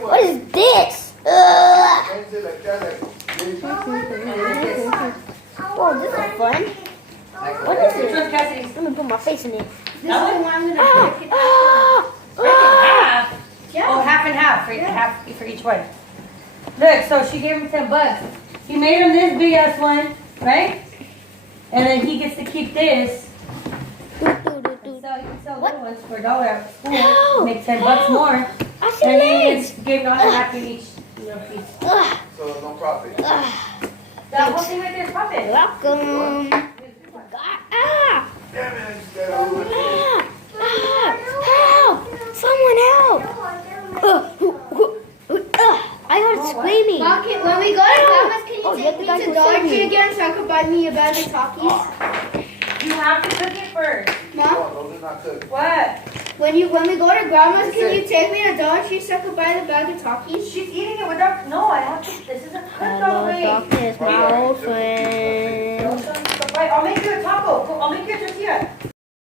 What is this? Whoa, this is fun. What is it? Let me put my face in it. That one? I'm gonna break it Half? Oh, half and half for each one. Look, so she gave him $10. He made him this big ass one, right? And then he gets to keep this. So you can sell little ones for $1 at school. Make $10 more. I And see then legs. he gave $1 half in each piece. So no profit. That whole thing right there is profit. Welcome. Damn it, I just got over it. Help! Someone help! I heard screaming. Mom, when we go to Grandma's, can you Oh, take you're the me guy to who Dollar saved me. Tree again so I could buy me a bag of Takis? You have to cook it first. Mom, Oh, those are not cooked. What? when we go to Grandma's, can you take me to Dollar Tree so I could buy the bag of Takis? She's eating it without. No, I have to. This isn't cooked all the Hello, way. darkness, my old friend. I'll make you a taco. I'll make you a tortilla.